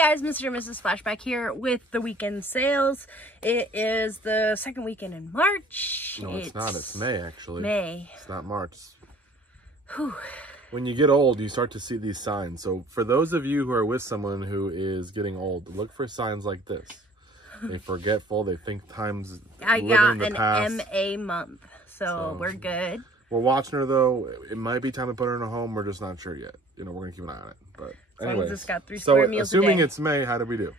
guys, Mr. and Mrs. Flashback here with the weekend sales. It is the second weekend in March. No, it's not. It's May, actually. May. It's not March. Whew. When you get old, you start to see these signs. So for those of you who are with someone who is getting old, look for signs like this. They forgetful. They think time's I got an MA month, so we're good. We're watching her, though. It might be time to put her in a home. We're just not sure yet. You know, we're going to keep an eye on it. But anyways, it's got 3 square meals a day. Assuming it's May, how did we do?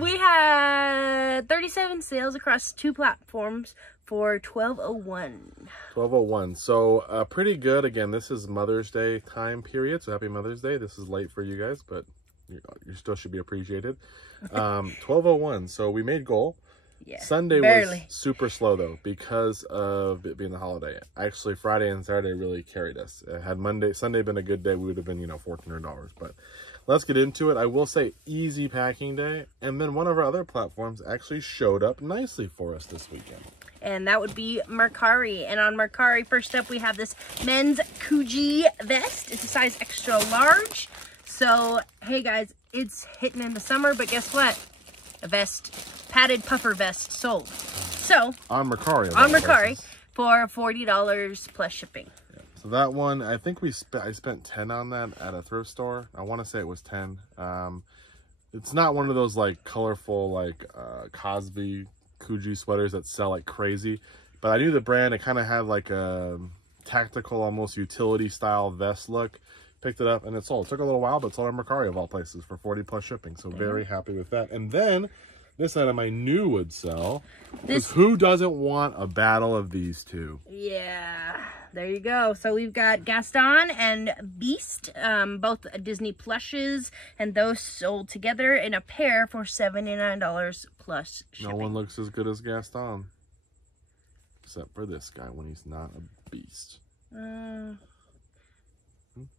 We had 37 sales across 2 platforms for $12.01. $12.01. So pretty good. Again, this is Mother's Day time period. So happy Mother's Day. This is late for you guys, but you still should be appreciated. $12.01. So we made goal. Yeah, Sunday was super slow though because of it being the holiday. Actually, Friday and Saturday really carried us. Had Sunday been a good day, we would have been, $1,400. But let's get into it. I will say easy packing day, and then one of our other platforms actually showed up nicely for us this weekend. And that would be Mercari. And on Mercari, first up, we have this men's Coogee vest. It's a size extra large. So, hey guys, it's hitting into summer, but guess what? A vest, padded puffer vest sold. So, on Mercari. On Mercari for $40 plus shipping. Yeah. So that one, I think I spent 10 on that at a thrift store. I want to say it was 10. It's not one of those like colorful like Cosby Coogee sweaters that sell like crazy, but I knew the brand. It kind of had like a tactical, almost utility style vest look. Picked it up and it sold. It took a little while, but it sold on Mercari of all places for 40 plus shipping. So very happy with that. And then this item I knew would sell. Because who doesn't want a battle of these two? Yeah, there you go. So we've got Gaston and Beast, both Disney plushes, and those sold together in a pair for $79 plus shipping. No one looks as good as Gaston. Except for this guy when he's not a beast.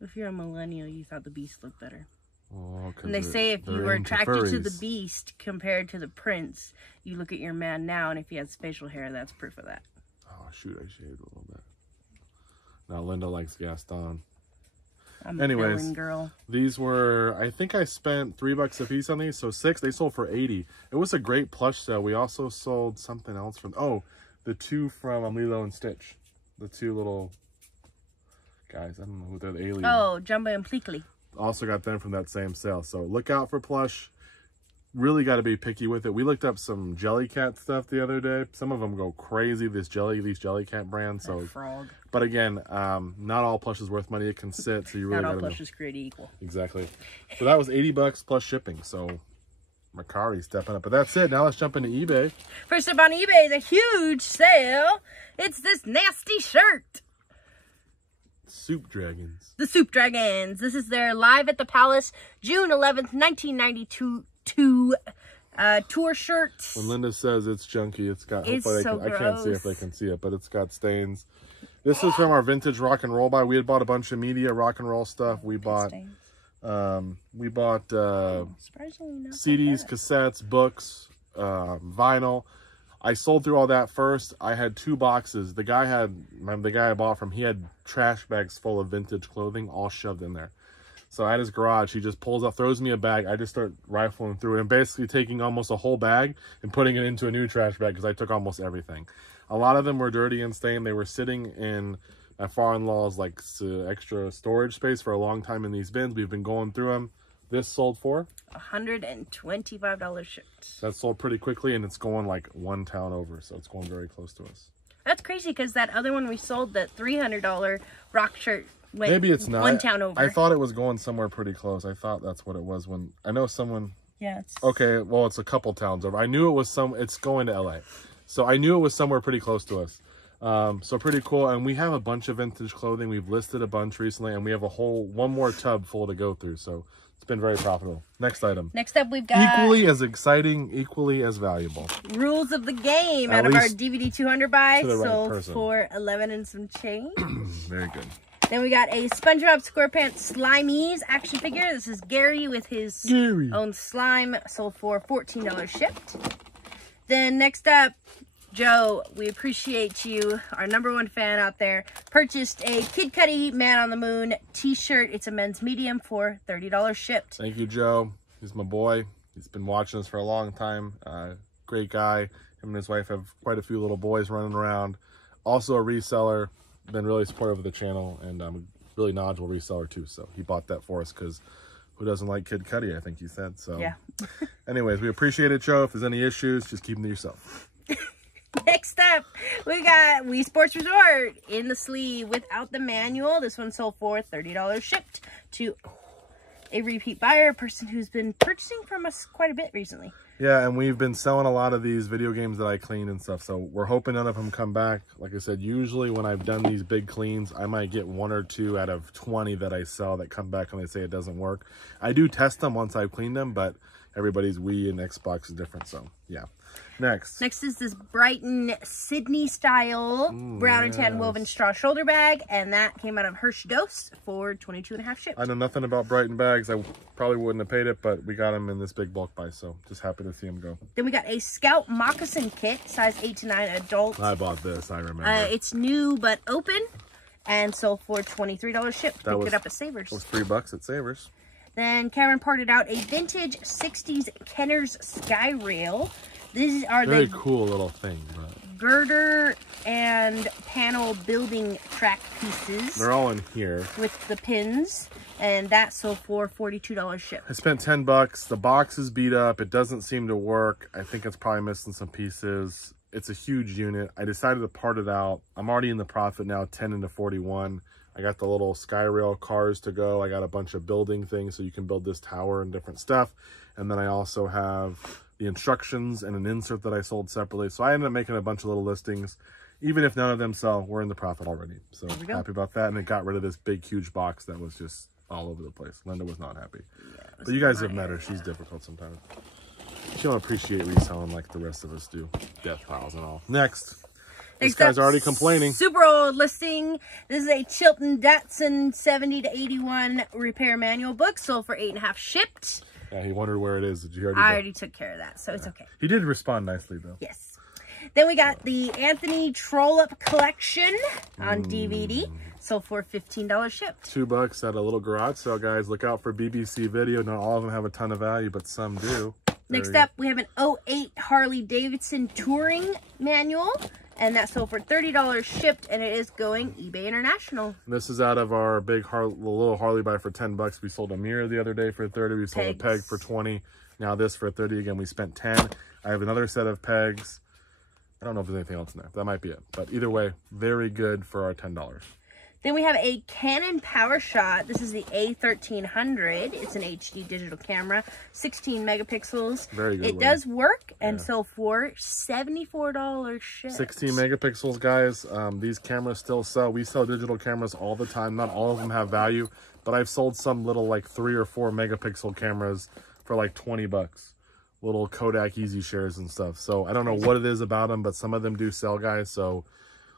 If you're a millennial, you thought the Beast looked better. Oh, and they say if you were attracted to the Beast compared to the Prince, you look at your man now, and if he has facial hair, that's proof of that. Oh, shoot, I shaved a little bit. Now Linda likes Gaston. I'm a villain girl. These were, I think I spent $3 a piece on these, so 6. They sold for $80. It was a great plush sale. We also sold something else from, the 2 from Lilo and Stitch. The 2 little guys, I don't know who they're, the alien. Oh, Jumbo and Pleakley. Also got them from that same sale. So look out for plush. Really got to be picky with it. We looked up some Jellycat stuff the other day. Some of them go crazy. These Jellycat brands. So, frog. But again, not all plush is worth money. It can sit. So you really got to know. Not all plush is created equal. Exactly. So that was $80 plus shipping. So Mercari stepping up. But that's it. Now let's jump into eBay. First up on eBay is a huge sale. It's this nasty shirt. Soup Dragons. The Soup Dragons. This is their Live at the Palace, June 11th, 1992 tour shirt. When Linda says it's junky, it's got, hopefully I can't see if they can see it, but it's got stains. This is from our vintage rock and roll buy. We had bought a bunch of media rock and roll stuff. We bought CDs, cassettes, books, vinyl. I sold through all that first. I had 2 boxes. The guy I bought from, he had trash bags full of vintage clothing all shoved in there. So at his garage, he just pulls up, throws me a bag. I just start rifling through it and basically taking almost a whole bag and putting it into a new trash bag because I took almost everything. A lot of them were dirty and stained. They were sitting in my father-in-law's like extra storage space for a long time in these bins. We've been going through them. This sold for $125 shipped. That sold pretty quickly, and it's going like 1 town over, so it's going very close to us. That's crazy because that other one we sold, that $300 rock shirt, went maybe it's not 1 town over. I thought it was going somewhere pretty close. I thought that's what it was when I know someone. Yeah. Okay, well, it's a couple towns over. I knew it was it's going to LA, so I knew it was somewhere pretty close to us. So pretty cool. And we have a bunch of vintage clothing. We've listed a bunch recently, and we have one more tub full to go through. So it's been very profitable. Next item. Next up, we've got equally as exciting, equally as valuable. Rules of the Game out of our DVD 200 buy, sold for 11 and some change. Very good. Then we got a SpongeBob SquarePants Slimies action figure. This is Gary with his own slime, sold for $14 shipped. Then next up, Joe, we appreciate you, our #1 fan out there. Purchased a Kid Cudi Man on the Moon t-shirt. It's a men's medium for $30 shipped. Thank you, Joe. He's my boy. He's been watching us for a long time. Great guy. Him and his wife have quite a few little boys running around. Also a reseller. Been really supportive of the channel, and a really knowledgeable reseller too. So he bought that for us because who doesn't like Kid Cudi, I think you said. So yeah. Anyways, we appreciate it, Joe. If there's any issues, just keep them to yourself. Next up, we got Wii Sports Resort in the sleeve without the manual. This one sold for $30 shipped to a repeat buyer, a person who's been purchasing from us quite a bit recently. Yeah, and we've been selling a lot of these video games that I clean and stuff, so we're hoping none of them come back. Like I said, usually when I've done these big cleans, I might get 1 or 2 out of 20 that I sell that come back and they say it doesn't work. I do test them once I've cleaned them, but everybody's Wii and Xbox is different, so yeah. Next is this Brighton Sydney style brown and tan woven straw shoulder bag, and that came out of Hirsch Dose for $22.50 shipped. I know nothing about Brighton bags. I probably wouldn't have paid it, but we got them in this big bulk buy, so just happy to see them go. Then we got a Scout moccasin kit, size 8 to 9 adult. I bought this, I remember. It's new but open, and sold for $23 shipped. Picked it up at Savers. It was $3 at Savers. Then Cameron parted out a vintage 60s Kenner's Sky Rail. These are very the cool little thing, but girder and panel building track pieces. They're all in here with the pins, and that sold for $42 shipped. I spent $10. The box is beat up. It doesn't seem to work. I think it's probably missing some pieces. It's a huge unit. I decided to part it out. I'm already in the profit now, 10 into 41. I got the little sky rail cars to go. I got a bunch of building things so you can build this tower and different stuff. And then I also have the instructions and an insert that I sold separately. So I ended up making a bunch of little listings. Even if none of them sell, we're in the profit already. So happy about that. And it got rid of this big, huge box that was just all over the place. Linda was not happy. Yeah, but you guys have met her. She's difficult sometimes. She don't appreciate reselling like the rest of us do. Death piles and all. Next. This guy's already complaining. Super old listing. This is a Chilton Datsun 70 to 81 repair manual book. Sold for $8.50 shipped. Yeah, he wondered where it is. Did you already? I already took care of that, so it's okay. He did respond nicely, though. Yes. Then we got the Anthony Troll Up Collection on DVD. Sold for $15 shipped. $2 at a little garage sale, guys. Look out for BBC Video. Not all of them have a ton of value, but some do. Next up, we have an 08 Harley Davidson Touring Manual. And that sold for $30 shipped, and it is going eBay International. This is out of our big little Harley buy for $10. We sold a mirror the other day for $30. We sold a peg for $20. Now this for $30. Again, we spent $10. I have another set of pegs. I don't know if there's anything else in there. That might be it. But either way, very good for our $10. Then we have a Canon PowerShot. This is the A1300. It's an HD digital camera, 16 megapixels. Very good. It does work and sold for $74 shipped. 16 megapixels, guys. These cameras still sell. We sell digital cameras all the time. Not all of them have value, but I've sold some little like 3 or 4 megapixel cameras for like $20. Little Kodak Easy Shares and stuff. So I don't know what it is about them, but some of them do sell, guys. So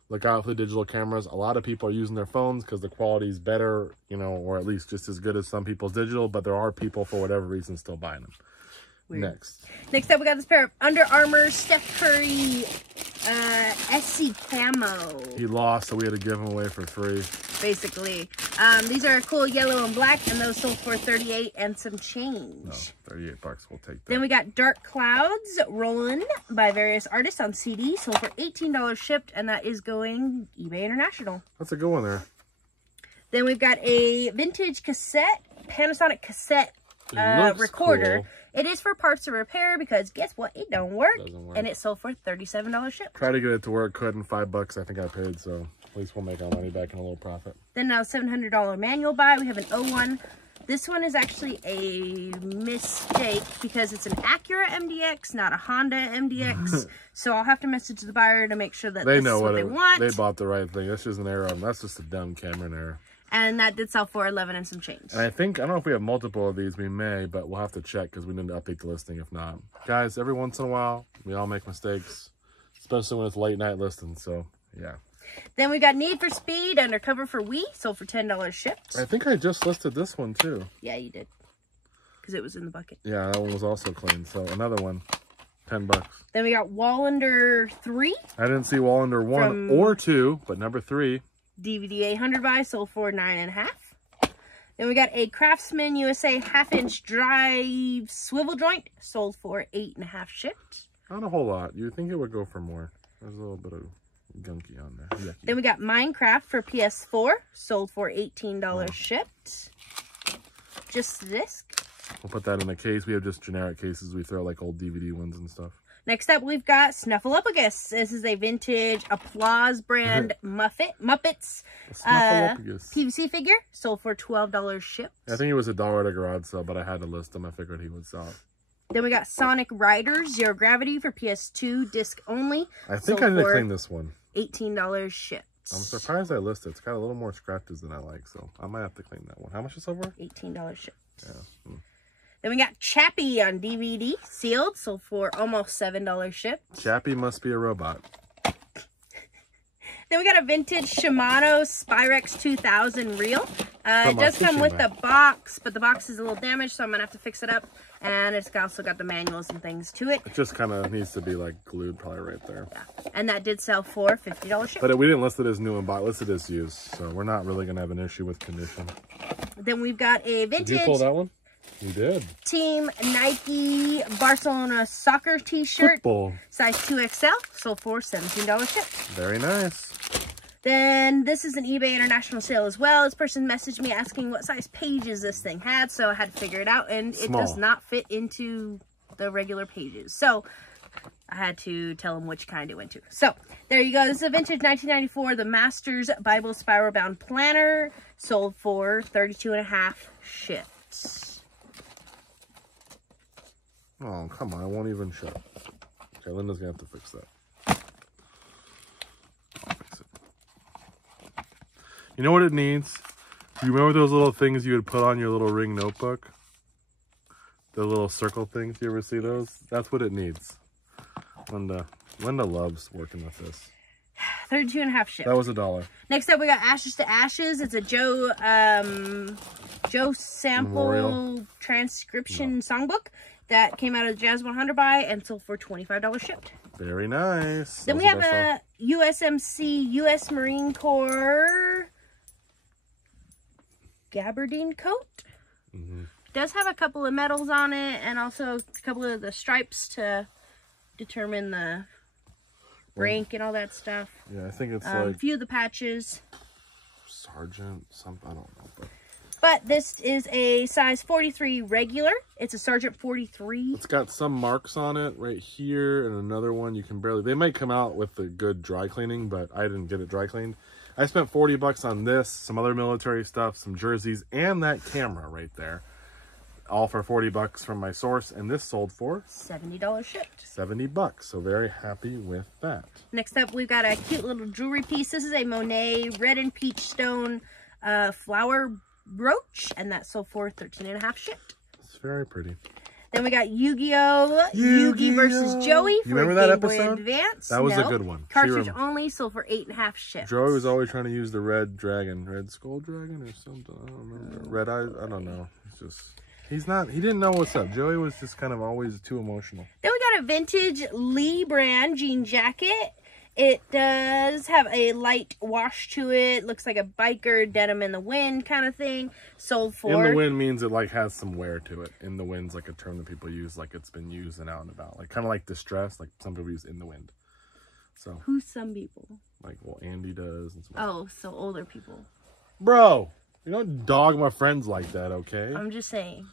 look out for the digital cameras. A lot of people are using their phones because the quality is better, you know, or at least just as good as some people's digital, but there are people, for whatever reason, still buying them. Weird. Next up, we got this pair of Under Armour Steph Curry SC Camo. He lost, so we had to give them away for free. Basically. These are cool yellow and black, and those sold for $38 and some change. No, $38, we'll take that. Then we got Dark Clouds Rollin' by various artists on CD. Sold for $18 shipped, and that is going eBay International. That's a good one there. Then we've got a vintage cassette, Panasonic cassette recorder. Cool. It is for parts to repair because guess what? It don't work. And it sold for $37 shipped. Try to get it to work. Couldn't. $5 I think I paid, so at least we'll make our money back in a little profit. Then now $700 manual buy. We have an 01. This one is actually a mistake because it's an Acura MDX, not a Honda MDX. So I'll have to message the buyer to make sure that they know what they want. They bought the right thing. That's just an error. That's just a dumb Cameron error. And that did sell for $11 and some change. And I don't know if we have multiple of these. We may, but we'll have to check because we need to update the listing if not. Guys, every once in a while, we all make mistakes, especially when it's late night listings. So, yeah. Then we got Need for Speed Undercover for Wii, sold for $10 shipped. I think I just listed this one too. Yeah, you did. Because it was in the bucket. Yeah, that one was also clean. So, another one. 10 bucks. Then we got Wallander 3. I didn't see Wallander 1 or 2, but number 3. DVD 800 buy, sold for 9.5. Then we got a Craftsman USA 1/2-inch drive swivel joint, sold for 8.5 shipped. Not a whole lot. You'd think it would go for more. There's a little bit of gunky on there. Yucky. Then we got Minecraft for PS4, sold for $18 shipped. Just the disc. We'll put that in a case. We have just generic cases. We throw like old DVD ones and stuff. Next up, we've got Snuffleupagus. This is a vintage Applause brand Muppets PVC figure, sold for $12 shipped. I think it was $1 at a garage sale, but I had to list them. I figured he would sell it. Then we got Sonic Riders Zero Gravity for PS2, disc only. I think I need to clean this one. $18 shipped. I'm surprised I listed it. It's got a little more scratches than I like, so I might have to clean that one. How much is it for? $18 shipped. Yeah. Then we got Chappie on DVD, sealed, sold for almost $7 shipped. Chappie must be a robot. Then we got a vintage Shimano Spyrex 2000 reel. It does come with the box, but the box is a little damaged, so I'm going to have to fix it up. And it's also got the manuals and things to it. It just kind of needs to be like glued probably right there. Yeah. And that did sell for $50 shipped. But we didn't list it as new and bought, listed as used, so we're not really going to have an issue with condition. Then we've got a vintage... Did you pull that one? You did. Team Nike Barcelona soccer t-shirt. Football. Size 2XL. Sold for $17 shipped. Very nice. Then this is an eBay international sale as well. This person messaged me asking what size pages this thing had, so I had to figure it out, and it does not fit into the regular pages. So I had to tell them which kind it went to. So there you go. This is a vintage 1994, the Masters Bible Spiral Bound Planner, sold for $32.5 shipped. Oh, come on. I won't even shut. Okay, Linda's going to have to fix that. I'll fix it. You know what it needs? Do you remember those little things you would put on your little ring notebook? The little circle things. You ever see those? That's what it needs. Linda loves working with this. $32.5 shipped. That was $1. Next up, we got Ashes to Ashes. It's a Joe Sample Memorial Transcription Songbook that came out of the Jazz 100 buy and sold for $25 shipped. Very nice. Then we have a USMC U.S. Marine Corps gabardine coat. It does have a couple of medals on it and also a couple of the stripes to determine the rank and all that stuff. Yeah, I think it's like like a few of the patches. Sergeant, something, I don't know. But this is a size 43 regular. It's a Sergeant 43. It's got some marks on it right here and another one you can barely... They might come out with the good dry cleaning, but I didn't get it dry cleaned. I spent 40 bucks on this, some other military stuff, some jerseys, and that camera right there. All for 40 bucks from my source, and this sold for $70 shipped. 70 bucks, so very happy with that. Next up, we've got a cute little jewelry piece. This is a Monet red and peach stone flower brooch, and that sold for $13.5 shipped. It's very pretty. Then we got Yu-Gi-Oh! Yugi versus Joey. You remember that episode? Advance. That was a good one. Cartridge only, sold for $8.5 shipped. Joey was always trying to use the red dragon, red skull dragon or something. I don't remember. Red eye. I don't know. It's just he didn't know what's up. Joey was just kind of always too emotional. Then we got a vintage Lee brand jean jacket. It does have a light wash to it. Looks like a biker denim in the wind kind of thing. Sold for... In the wind means it like has some wear to it. In the wind's like a term that people use, like it's been used and out and about. Like kind of like distress, like some people use in the wind. So who's some people? Like, well, Andy does. And oh, so older people. Bro, you don't dog my friends like that, okay? I'm just saying.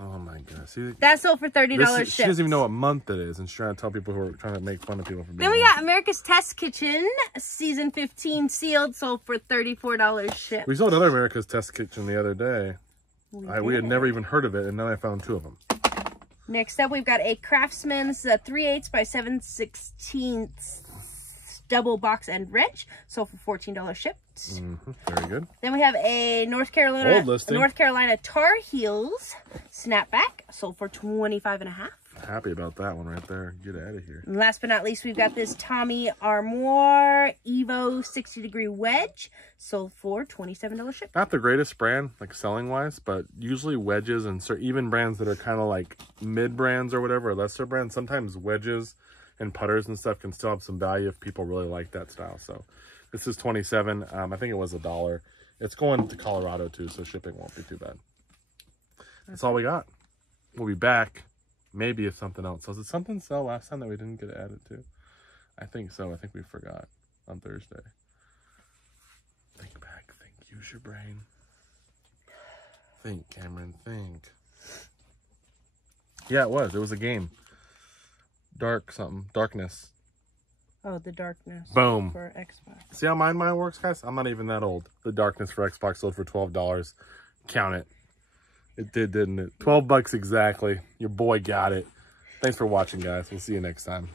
Oh my god. See, that sold for $30 shipped. She doesn't even know what month it is, and she's trying to tell people who are trying to make fun of people for being Then we got America's Test Kitchen, season 15 sealed, sold for $34 shipped. We sold another America's Test Kitchen the other day. We had never even heard of it, and then I found 2 of them. Next up, we've got a Craftsman's 3/8 by 7/16 double box end wrench, sold for $14 shipped. Very good. Then we have a North Carolina Tar Heels snapback, sold for $25.5. Happy about that one right there. Get out of here. And last but not least, we've got this Tommy Armour Evo 60-degree wedge, sold for $27 ship. Not the greatest brand, like selling wise, but usually wedges and even brands that are kind of like mid brands or whatever, lesser brands, sometimes wedges and putters and stuff can still have some value if people really like that style. So this is $27. I think it was $1. It's going to Colorado too, so shipping won't be too bad. That's all we got. We'll be back. Maybe if something else sells. Did something sell last time that we didn't get added to? I think so. I think we forgot on Thursday. Think back. Think. Use your brain. Think, Cameron. Think. Yeah, it was. It was a game. Dark something. Darkness. Oh, the Darkness. Boom. For Xbox. See how mine works, guys? I'm not even that old. The Darkness for Xbox sold for $12. Count it. It did, didn't it? 12 bucks exactly. Your boy got it. Thanks for watching, guys. We'll see you next time.